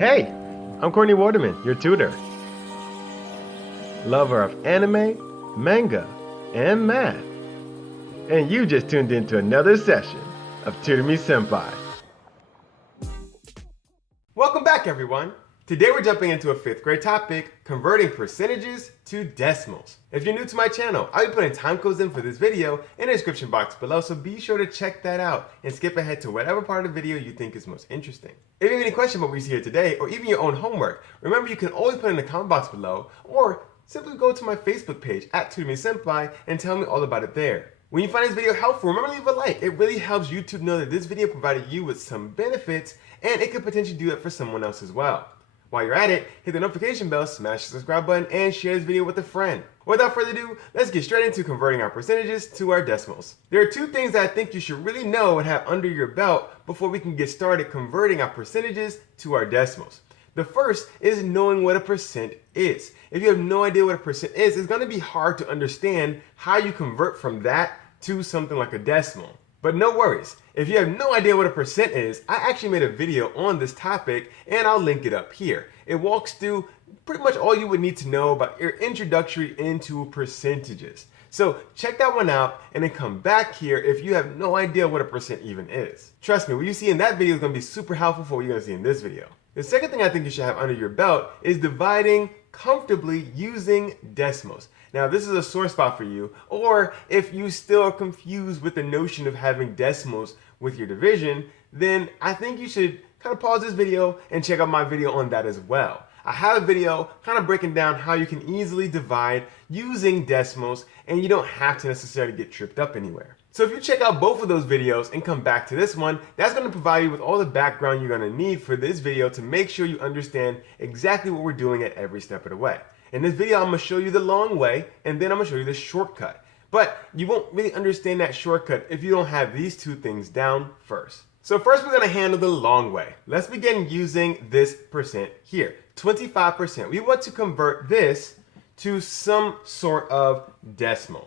Hey, I'm Courtney Waterman, your tutor. Lover of anime, manga, and math. And you just tuned into another session of Tutor Me Senpai. Welcome back, everyone. Today we're jumping into a 5th grade topic, converting percentages to decimals. If you're new to my channel, I'll be putting time codes in for this video in the description box below, so be sure to check that out and skip ahead to whatever part of the video you think is most interesting. If you have any questions about what we see here today, or even your own homework, remember you can always put it in the comment box below, or simply go to my Facebook page at Tutor Me Senpai and tell me all about it there. When you find this video helpful, remember to leave a like. It really helps YouTube know that this video provided you with some benefits, and it could potentially do that for someone else as well. While you're at it, hit the notification bell, smash the subscribe button, and share this video with a friend. Without further ado, let's get straight into converting our percentages to our decimals. There are 2 things that I think you should really know and have under your belt before we can get started converting our percentages to our decimals. The first is knowing what a percent is. If you have no idea what a percent is, it's going to be hard to understand how you convert from that to something like a decimal. But no worries, if you have no idea what a percent is, I actually made a video on this topic and I'll link it up here. It walks through pretty much all you would need to know about your introductory into percentages. So check that one out and then come back here if you have no idea what a percent even is. Trust me, what you see in that video is going to be super helpful for what you're going to see in this video. The second thing I think you should have under your belt is dividing comfortably using decimals. Now, this is a sore spot for you, or if you still are confused with the notion of having decimals with your division, then I think you should kind of pause this video and check out my video on that as well. I have a video kind of breaking down how you can easily divide using decimals, and you don't have to necessarily get tripped up anywhere. So if you check out both of those videos and come back to this one, that's going to provide you with all the background you're going to need for this video to make sure you understand exactly what we're doing at every step of the way. In this video, I'm going to show you the long way, and then I'm going to show you the shortcut. But you won't really understand that shortcut if you don't have these 2 things down first. So first, we're going to handle the long way. Let's begin using this percent here, 25%. We want to convert this to some sort of decimal.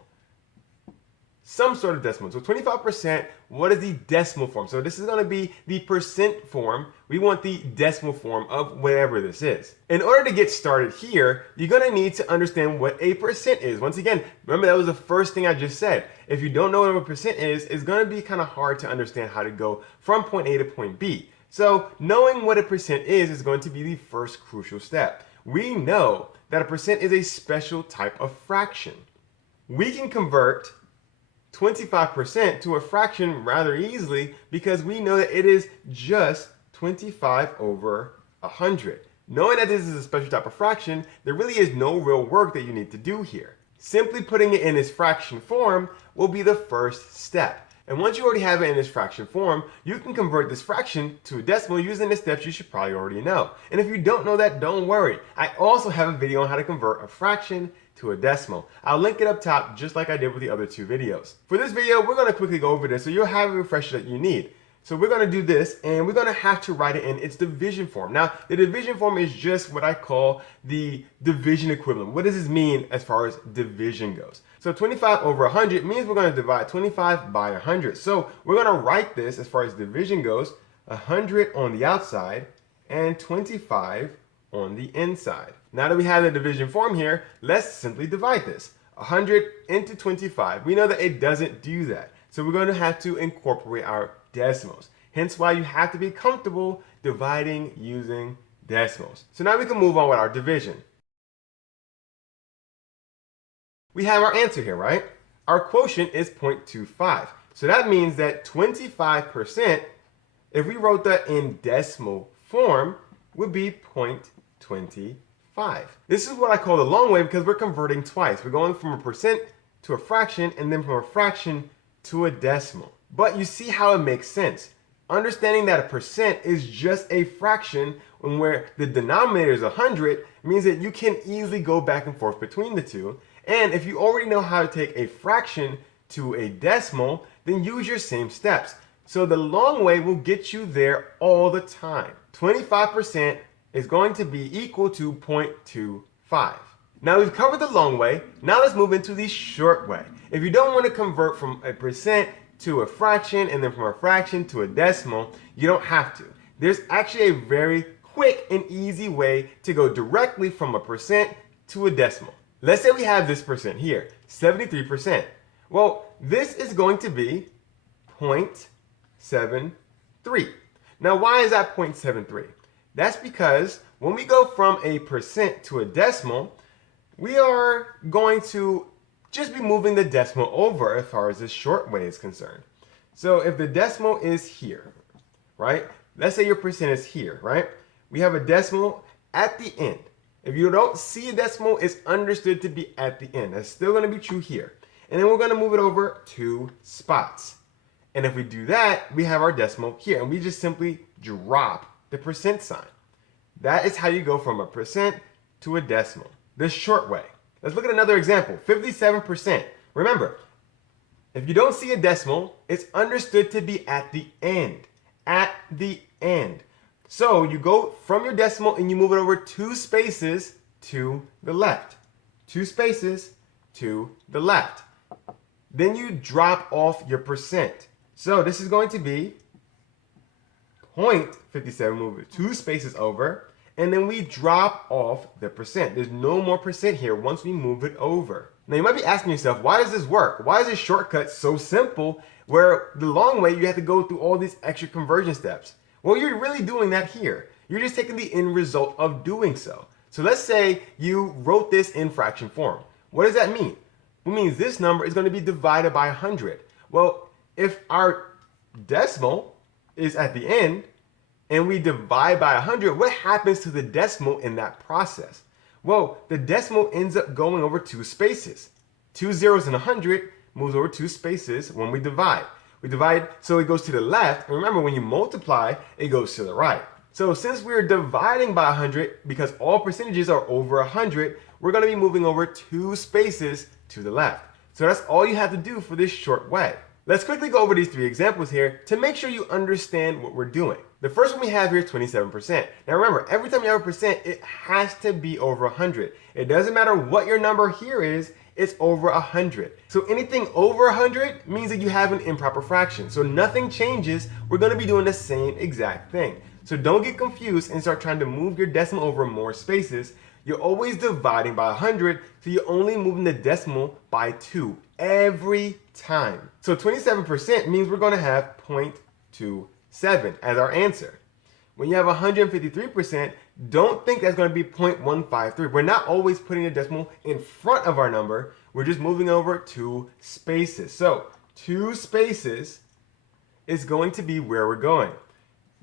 Some sort of decimal. So 25%, what is the decimal form? So this is going to be the percent form. We want the decimal form of whatever this is. In order to get started here, you're going to need to understand what a percent is. Once again, remember that was the first thing I just said. If you don't know what a percent is, it's going to be kind of hard to understand how to go from point A to point B. So knowing what a percent is going to be the first crucial step. We know that a percent is a special type of fraction. We can convert 25% to a fraction rather easily because we know that it is just 25 over 100. Knowing that this is a special type of fraction, there really is no real work that you need to do here. Simply putting it in its fraction form will be the first step. And once you already have it in its fraction form, you can convert this fraction to a decimal using the steps you should probably already know. And if you don't know that, don't worry. I also have a video on how to convert a fraction to a decimal. I'll link it up top just like I did with the other 2 videos. For this video, we're going to quickly go over this so you'll have a refresher that you need. So we're going to do this, and we're going to have to write it in its division form. Now, the division form is just what I call the division equivalent. What does this mean as far as division goes? So 25 over 100 means we're going to divide 25 by 100. So we're going to write this as far as division goes, 100 on the outside and 25 on the inside. Now that we have the division form here, let's simply divide this. 100 into 25. We know that it doesn't do that. So we're going to have to incorporate our decimals. Hence why you have to be comfortable dividing using decimals. So now we can move on with our division. We have our answer here, right? Our quotient is 0.25. So that means that 25%, if we wrote that in decimal form, would be 0.25. This is what I call the long way because we're converting twice. We're going from a percent to a fraction and then from a fraction to a decimal. But you see how it makes sense. Understanding that a percent is just a fraction and where the denominator is 100 means that you can easily go back and forth between the 2. And if you already know how to take a fraction to a decimal, then use your same steps. So the long way will get you there all the time. 25% is going to be equal to 0.25. Now we've covered the long way. Now let's move into the short way. If you don't want to convert from a percent to a fraction and then from a fraction to a decimal, you don't have to. There's actually a very quick and easy way to go directly from a percent to a decimal. Let's say we have this percent here, 73%. Well, this is going to be 0.73. Now, why is that 0.73? That's because when we go from a percent to a decimal, we are going to just be moving the decimal over as far as this short way is concerned. So if the decimal is here, right? Let's say your percent is here, right? We have a decimal at the end. If you don't see a decimal, it's understood to be at the end. That's still going to be true here. And then we're going to move it over 2 spots. And if we do that, we have our decimal here. And we just simply drop the percent sign. That is how you go from a percent to a decimal, the short way. Let's look at another example, 57%. Remember, if you don't see a decimal, it's understood to be at the end. At the end. So you go from your decimal and you move it over 2 spaces to the left. 2 spaces to the left. Then you drop off your percent. So this is going to be 0.57, move it 2 spaces over, and then we drop off the percent. There's no more percent here once we move it over. Now you might be asking yourself, why does this work? Why is this shortcut so simple where the long way you have to go through all these extra conversion steps? Well, you're really doing that here. You're just taking the end result of doing so. So let's say you wrote this in fraction form. What does that mean? It means this number is going to be divided by 100. Well, if our decimal is at the end and we divide by 100, what happens to the decimal in that process? Well, the decimal ends up going over 2 spaces. 2 zeros and 100 moves over 2 spaces when we divide. We divide so it goes to the left, and remember when you multiply, it goes to the right. So since we're dividing by 100, because all percentages are over 100, we're going to be moving over 2 spaces to the left. So that's all you have to do for this short way. Let's quickly go over these 3 examples here to make sure you understand what we're doing. The first one we have here is 27%. Now remember, every time you have a percent, it has to be over 100. It doesn't matter what your number here is, it's over 100. So anything over 100 means that you have an improper fraction. So nothing changes. We're going to be doing the same exact thing. So don't get confused and start trying to move your decimal over more spaces. You're always dividing by 100, so you're only moving the decimal by 2 every time. So 27% means we're going to have 0.27 as our answer. When you have 153%, don't think that's going to be 0.153. We're not always putting a decimal in front of our number. We're just moving over 2 spaces. So 2 spaces is going to be where we're going.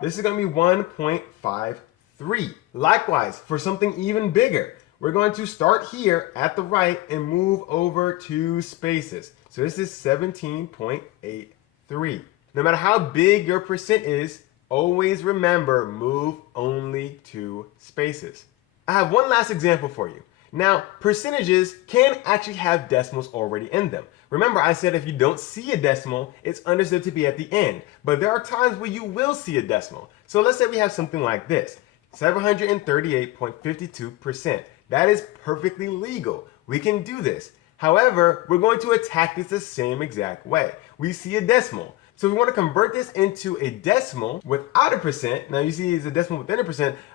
This is going to be 1.53. Likewise, for something even bigger, we're going to start here at the right and move over 2 spaces. So this is 17.83. No matter how big your percent is, always remember, move only 2 spaces. I have one last example for you. Now, percentages can actually have decimals already in them. Remember, I said if you don't see a decimal, it's understood to be at the end. But there are times where you will see a decimal. So let's say we have something like this, 738.52%. That is perfectly legal. We can do this. However, we're going to attack this the same exact way. We see a decimal. So we want to convert this into a decimal without a percent. Now you see it's a decimal within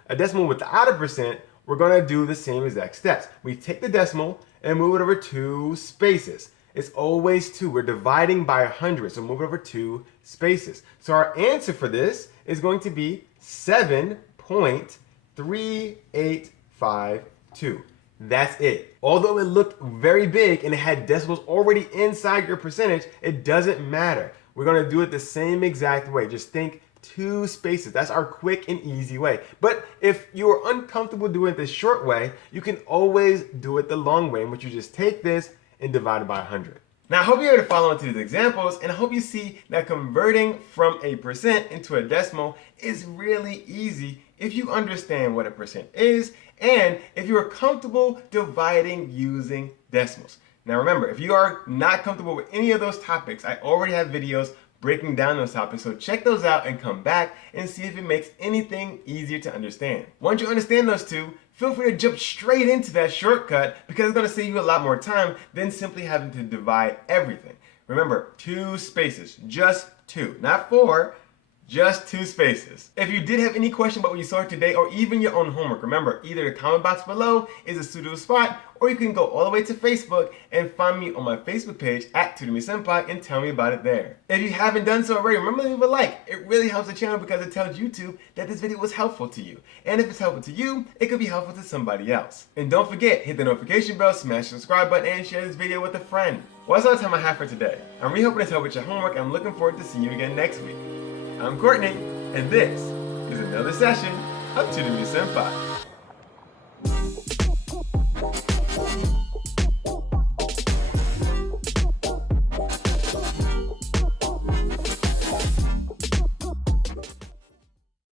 a decimal without a percent. We're going to do the same exact steps. We take the decimal and move it over 2 spaces. It's always 2. We're dividing by 100, so move it over 2 spaces. So our answer for this is going to be 7.3852. That's it. Although it looked very big and it had decimals already inside your percentage, it doesn't matter. We're going to do it the same exact way. Just think 2 spaces. That's our quick and easy way. But if you're uncomfortable doing it the short way, you can always do it the long way, in which you just take this and divide it by 100. Now, I hope you're able to follow into these examples, and I hope you see that converting from a percent into a decimal is really easy if you understand what a percent is and if you're comfortable dividing using decimals. Now remember, if you are not comfortable with any of those topics, I already have videos breaking down those topics, so check those out and come back and see if it makes anything easier to understand. Once you understand those two, feel free to jump straight into that shortcut because it's going to save you a lot more time than simply having to divide everything. Remember, 2 spaces, just 2, not 4, Just 2 spaces. If you did have any question about what you saw today or even your own homework, remember either the comment box below is a suitable spot, or you can go all the way to Facebook and find me on my Facebook page at Tutor Me Sempai and tell me about it there. If you haven't done so already, remember to leave a like. It really helps the channel because it tells YouTube that this video was helpful to you. And if it's helpful to you, it could be helpful to somebody else. And don't forget, hit the notification bell, smash the subscribe button, and share this video with a friend. Well, that's all the time I have for today. I'm really hoping it's helped with your homework, and I'm looking forward to seeing you again next week. I'm Courtney, and this is another session of Tutor Me Sempai.